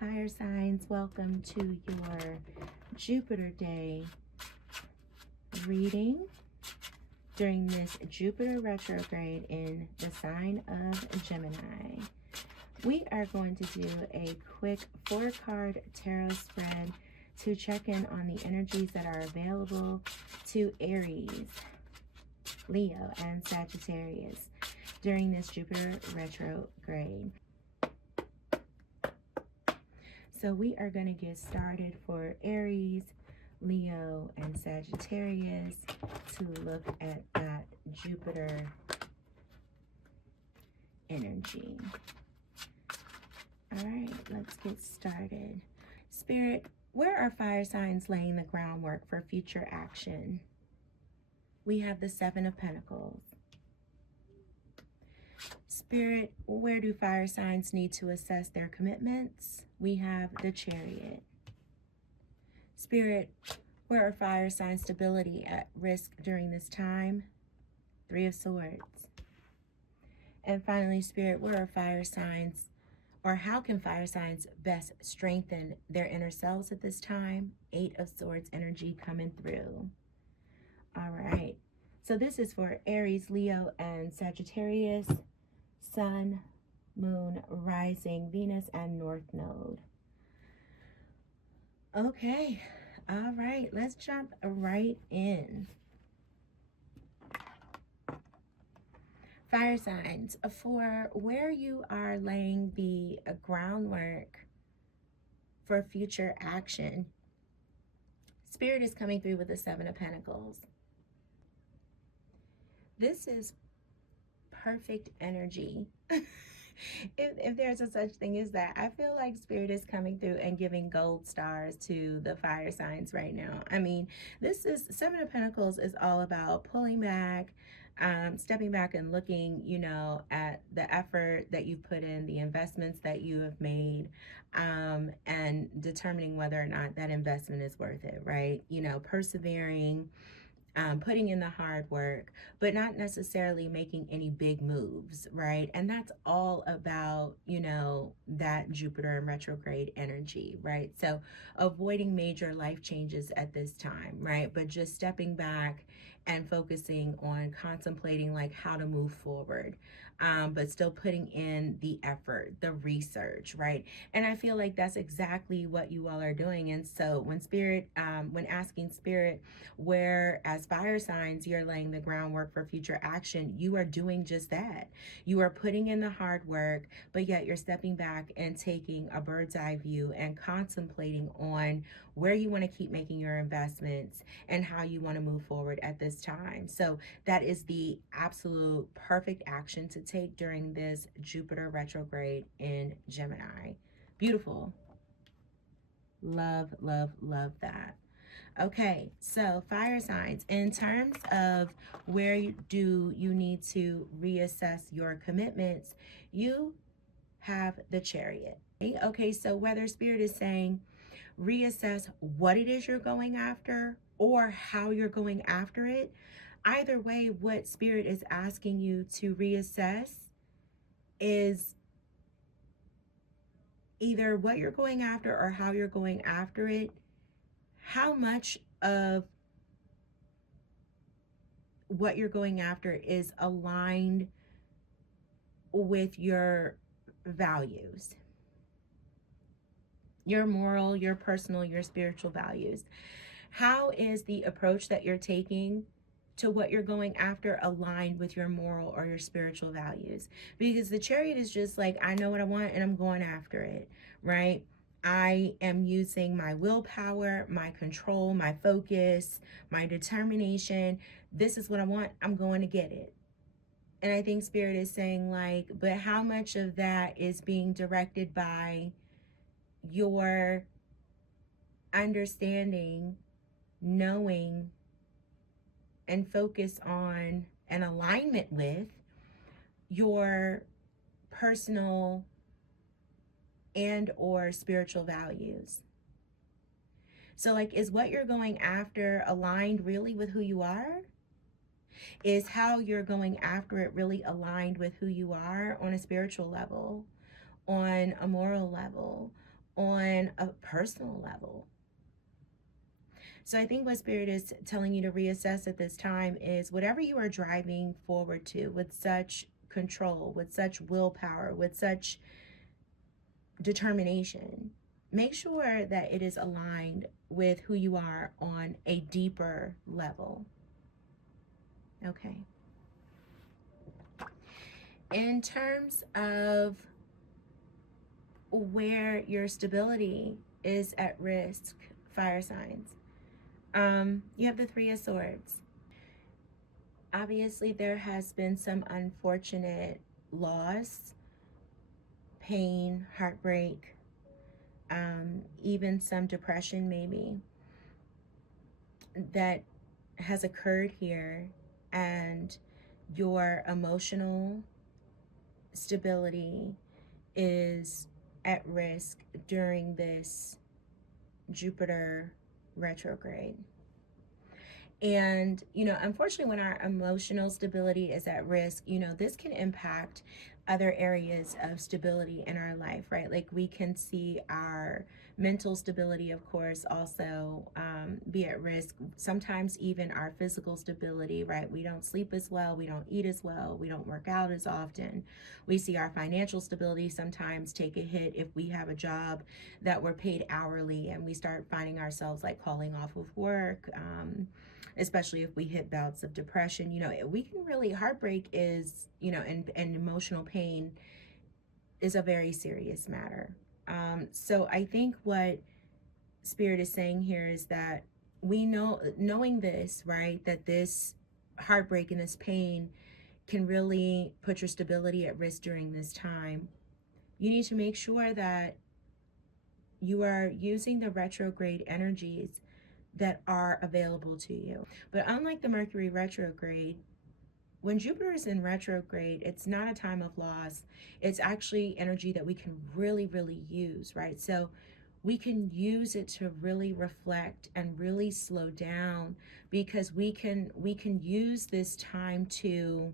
fire signs, welcome to your Jupiter day reading during this Jupiter retrograde in the sign of Gemini. We are going to do a quick 4-card tarot spread to check in on the energies that are available to Aries, Leo, and Sagittarius during this Jupiter retrograde. So we are going to get started for Aries, Leo, and Sagittarius to look at that Jupiter energy. All right, let's get started. Spirit, where are fire signs laying the groundwork for future action? We have the 7 of Pentacles. Spirit, where do fire signs need to assess their commitments? We have the Chariot. Spirit, where are fire signs' stability at risk during this time? 3 of Swords. And finally, Spirit, where are fire signs, or how can fire signs best strengthen their inner selves at this time? 8 of Swords energy coming through. All right. So this is for Aries, Leo, and Sagittarius, Sun, Moon, Rising, Venus, and North Node. Okay. All right. Let's jump right in. Fire signs, for where you are laying the groundwork for future action, Spirit is coming through with the 7 of Pentacles. This is perfect energy. if there's a such thing as that, I feel like Spirit is coming through and giving gold stars to the fire signs right now. I mean, this is 7 of Pentacles is all about pulling back, stepping back and looking, at the effort that you've put in, the investments that you have made, and determining whether or not that investment is worth it, right? Persevering, putting in the hard work, but not necessarily making any big moves, right? And that's all about, that Jupiter and retrograde energy, right? So avoiding major life changes at this time, right? But just stepping back and focusing on contemplating like how to move forward, but still putting in the effort, the research, right? And I feel like that's exactly what you all are doing. And so when Spirit, when asking Spirit, where as fire signs you're laying the groundwork for future action, you are doing just that. You are putting in the hard work, but yet you're stepping back and taking a bird's eye view and contemplating on where you want to keep making your investments and how you want to move forward at this time. So that is the absolute perfect action to take during this Jupiter retrograde in Gemini. Beautiful. Love, love, love that. Okay, so fire signs, in terms of where do you need to reassess your commitments, you have the Chariot. Okay, so whether Spirit is saying reassess what it is you're going after or how you're going after it, either way, what Spirit is asking you to reassess is either what you're going after or how you're going after it. How much of what you're going after is aligned with your values, your moral, your personal, your spiritual values? How is the approach that you're taking to what you're going after aligned with your moral or your spiritual values? Because the Chariot is just like, I know what I want and I'm going after it, right? I am using my willpower, my control, my focus, my determination. This is what I want. I'm going to get it. And I think Spirit is saying like, but how much of that is being directed by your understanding, knowing, and focus on an alignment with your personal and or spiritual values? So like, is what you're going after aligned really with who you are? Is how you're going after it really aligned with who you are on a spiritual level, on a moral level, on a personal level. So I think what Spirit is telling you to reassess at this time is whatever you are driving forward to with such control, with such willpower, with such determination, make sure that it is aligned with who you are on a deeper level. Okay. In terms of where your stability is at risk, fire signs, you have the Three of Swords. Obviously, there has been some unfortunate loss, pain, heartbreak, even some depression maybe that has occurred here, and your emotional stability is at risk during this Jupiter retrograde. And, unfortunately, when our emotional stability is at risk, this can impact other areas of stability in our life, right? Like we can see our mental stability, of course, also be at risk. Sometimes even our physical stability, right? We don't sleep as well. We don't eat as well. We don't work out as often. We see our financial stability sometimes take a hit if we have a job that we're paid hourly and we start finding ourselves like calling off of work. Especially if we hit bouts of depression, we can really, heartbreak is, and emotional pain is a very serious matter. So I think what Spirit is saying here is that knowing this, right, that this heartbreak and this pain can really put your stability at risk during this time. You need to make sure that you are using the retrograde energies that are available to you. But unlike the Mercury retrograde, when Jupiter is in retrograde, it's not a time of loss. It's actually energy that we can really, really use, right? So we can use it to really reflect and really slow down, because we can use this time to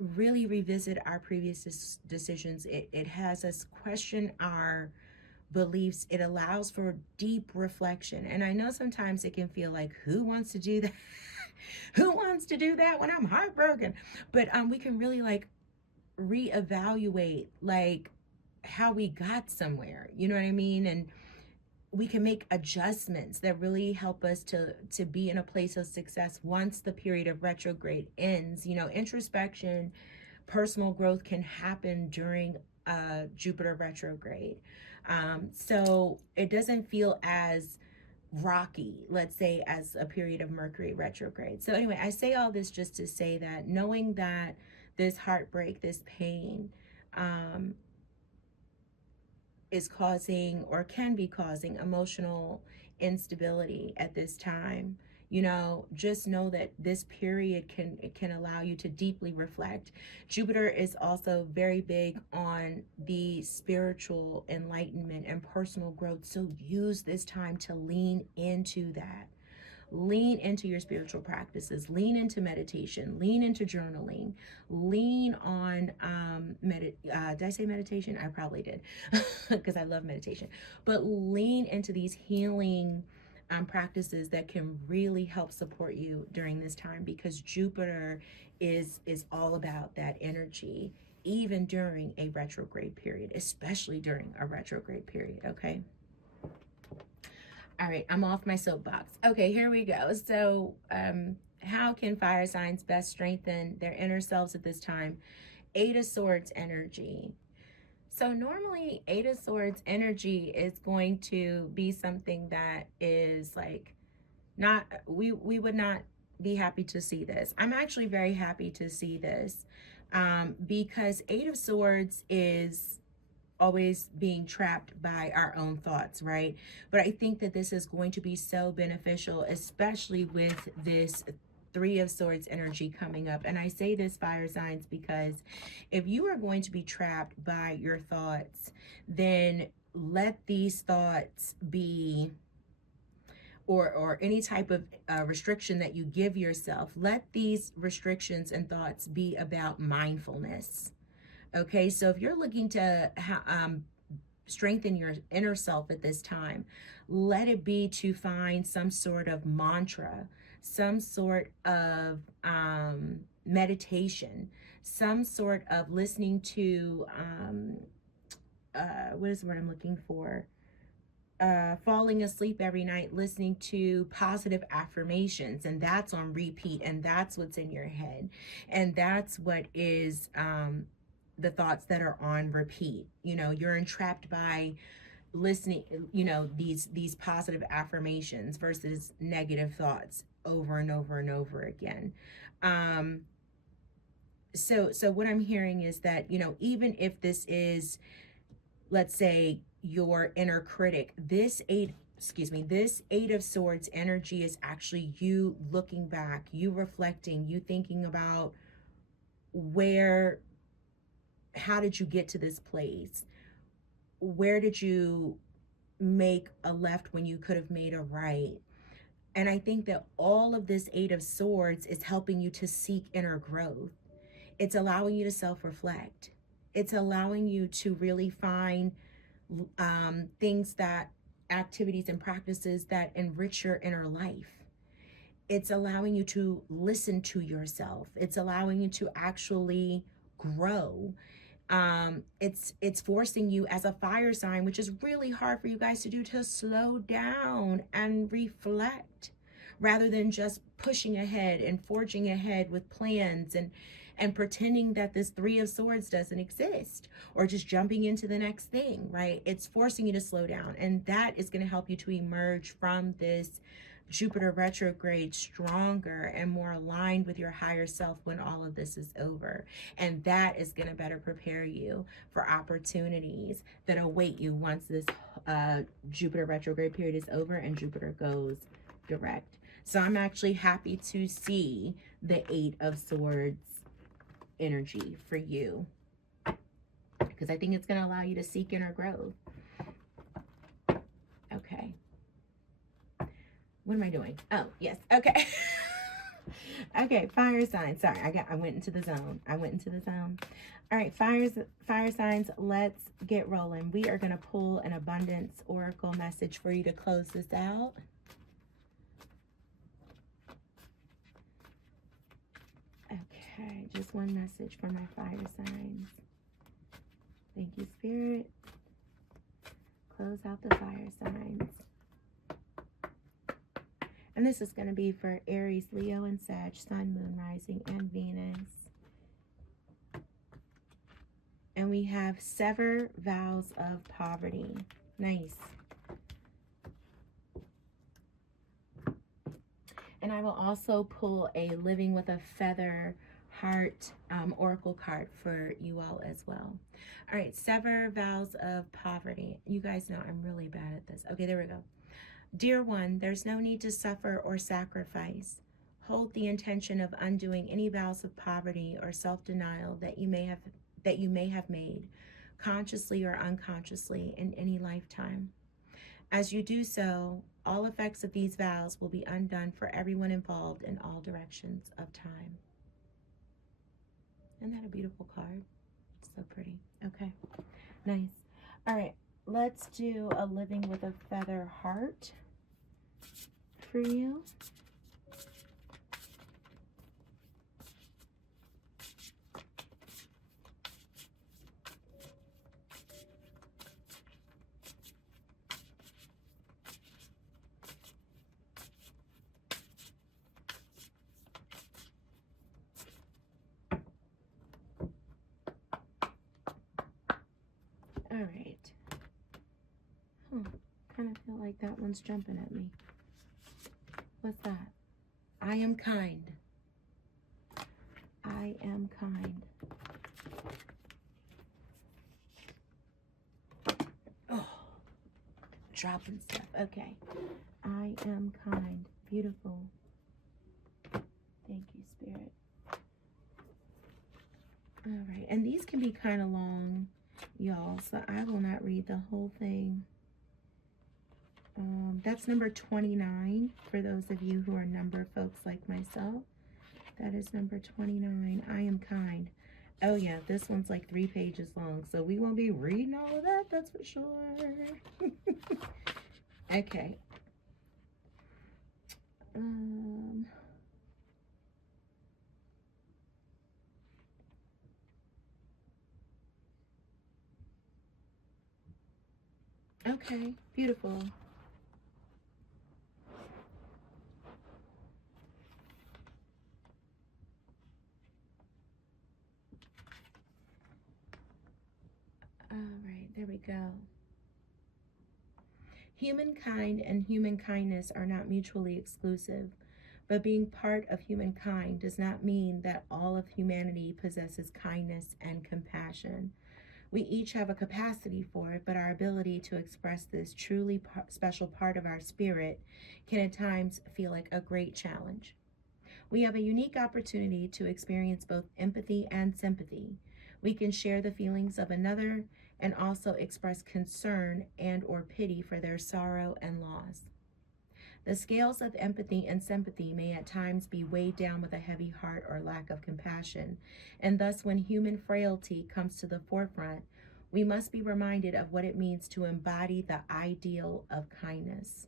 really revisit our previous decisions. It has us question our beliefs. It allows for deep reflection. And I know sometimes it can feel like, who wants to do that? Who wants to do that when I'm heartbroken? But we can really like reevaluate like how we got somewhere. You know what I mean? And we can make adjustments that really help us to be in a place of success once the period of retrograde ends. Introspection, personal growth can happen during Jupiter retrograde. So it doesn't feel as rocky, let's say, as a period of Mercury retrograde. So anyway, I say all this just to say that knowing that this heartbreak, this pain, is causing or can be causing emotional instability at this time, just know that this period can allow you to deeply reflect. Jupiter is also very big on the spiritual enlightenment and personal growth, so use this time to lean into that. Lean into your spiritual practices, lean into meditation, lean into journaling, lean on did I say meditation? I probably did, because I love meditation. But lean into these healing practices that can really help support you during this time, because Jupiter is all about that energy, even during a retrograde period, especially during a retrograde period. Okay. All right, I'm off my soapbox. Okay, here we go. So, how can fire signs best strengthen their inner selves at this time? Eight of Swords energy. So normally Eight of Swords energy is going to be something that is like not, we would not be happy to see this. I'm actually very happy to see this, because Eight of Swords is always being trapped by our own thoughts, right? But I think that this is going to be so beneficial, especially with this Three of Swords energy coming up. And I say this, fire signs, because if you are going to be trapped by your thoughts, then let these thoughts be, or any type of restriction that you give yourself, let these restrictions and thoughts be about mindfulness. Okay, so if you're looking to strengthen your inner self at this time. Let it be to find some sort of mantra, some sort of meditation, some sort of listening to, what is the word I'm looking for? Falling asleep every night listening to positive affirmations, and that's on repeat, and that's what's in your head, and that's what is the thoughts that are on repeat. You know, you're entrapped by listening, you know, these positive affirmations versus negative thoughts over and over and over again. So what I'm hearing is that, you know, even if this is, let's say, your inner critic, this eight of swords energy is actually you looking back, you reflecting, you thinking about how did you get to this place? Where did you make a left when you could have made a right? And I think that all of this eight of swords is helping you to seek inner growth. It's allowing you to self-reflect. It's allowing you to really find activities and practices that enrich your inner life. It's allowing you to listen to yourself. It's allowing you to actually grow. It's forcing you as a fire sign, which is really hard for you guys to do, to slow down and reflect rather than just pushing ahead and forging ahead with plans and pretending that this three of swords doesn't exist, or just jumping into the next thing, right? It's forcing you to slow down, and that is going to help you to emerge from this Jupiter retrograde stronger and more aligned with your higher self when all of this is over. And that is going to better prepare you for opportunities that await you once this Jupiter retrograde period is over and Jupiter goes direct. So I'm actually happy to see the Eight of Swords energy for you, because I think it's going to allow you to seek inner growth. Okay. What am I doing? Oh, yes. Okay. Okay, fire signs. Sorry, I went into the zone. All right, fire signs, let's get rolling. We are going to pull an abundance oracle message for you to close this out. Okay, just one message for my fire signs. Thank you, Spirit. Close out the fire signs. And this is going to be for Aries, Leo, and Sag, Sun, Moon, Rising, and Venus. And we have sever vows of poverty. Nice. And I will also pull a living with a feather heart oracle card for you all as well. All right, sever vows of poverty. You guys know I'm really bad at this. Okay, there we go. Dear one, there's no need to suffer or sacrifice. Hold the intention of undoing any vows of poverty or self-denial that you may have made, consciously or unconsciously, in any lifetime. As you do so, all effects of these vows will be undone for everyone involved in all directions of time. Isn't that a beautiful card? It's so pretty. Okay, nice. All right, let's do a living with a feather heart for you. All right. Kind of feel like that one's jumping at me. What's that? I am kind. I am kind. Oh, dropping stuff. Okay. I am kind. Beautiful. Thank you, Spirit. All right. And these can be kind of long, y'all, so I will not read the whole thing. That's number 29 for those of you who are number folks like myself. That is number 29. I am kind. Oh yeah, this one's like 3 pages long, so we won't be reading all of that, that's for sure. Okay. Okay, beautiful. All right, there we go. Humankind and human kindness are not mutually exclusive, but being part of humankind does not mean that all of humanity possesses kindness and compassion. We each have a capacity for it, but our ability to express this truly special part of our spirit can at times feel like a great challenge. We have a unique opportunity to experience both empathy and sympathy. We can share the feelings of another and also express concern and or pity for their sorrow and loss. The scales of empathy and sympathy may at times be weighed down with a heavy heart or lack of compassion, and thus when human frailty comes to the forefront, we must be reminded of what it means to embody the ideal of kindness.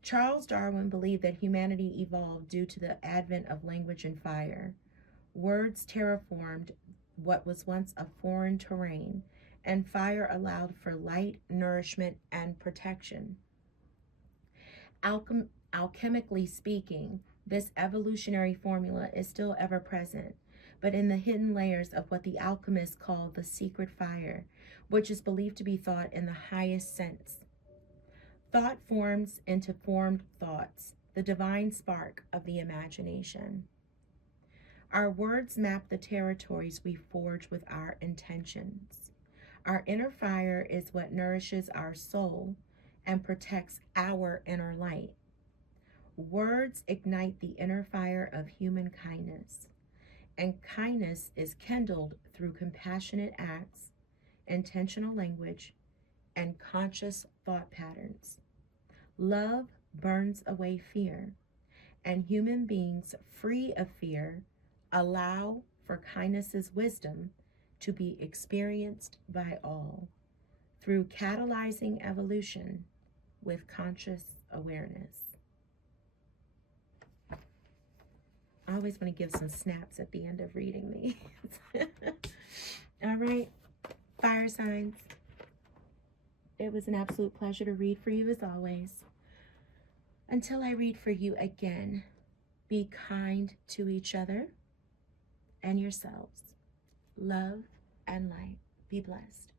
Charles Darwin believed that humanity evolved due to the advent of language and fire. Words terraformed what was once a foreign terrain, and fire allowed for light, nourishment, and protection. Alchemically speaking, this evolutionary formula is still ever present, but in the hidden layers of what the alchemists call the secret fire, which is believed to be thought in the highest sense. Thought forms into formed thoughts, the divine spark of the imagination. Our words map the territories we forge with our intentions. Our inner fire is what nourishes our soul and protects our inner light. Words ignite the inner fire of human kindness, and kindness is kindled through compassionate acts, intentional language, and conscious thought patterns. Love burns away fear, and human beings free of fear allow for kindness's wisdom to be experienced by all through catalyzing evolution with conscious awareness. I always want to give some snaps at the end of reading these. All right, fire signs. It was an absolute pleasure to read for you as always. Until I read for you again, be kind to each other and yourselves. Love and light. Be blessed.